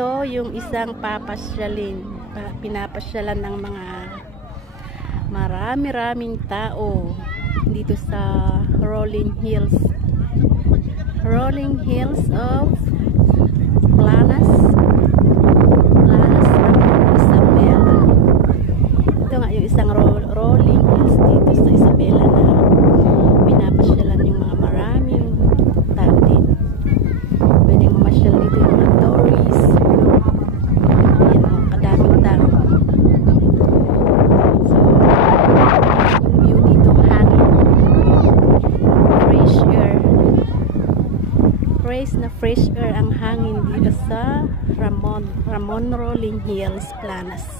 ito yung isang pinapasyalan ng mga marami-raming tao dito sa Rolling Hills of Planas Isabela. Ito nga yung isang rolling hills dito sa Isabela na pinapasyalan yung mga maraming tao din. Pwedeng mamasyal dito yung mga tourists. Yan o, kadaming tao. So, yung view dito mahangin. Fresh air. Fresh air ang hangin dito sa Ramon Rolling Hills, Planas.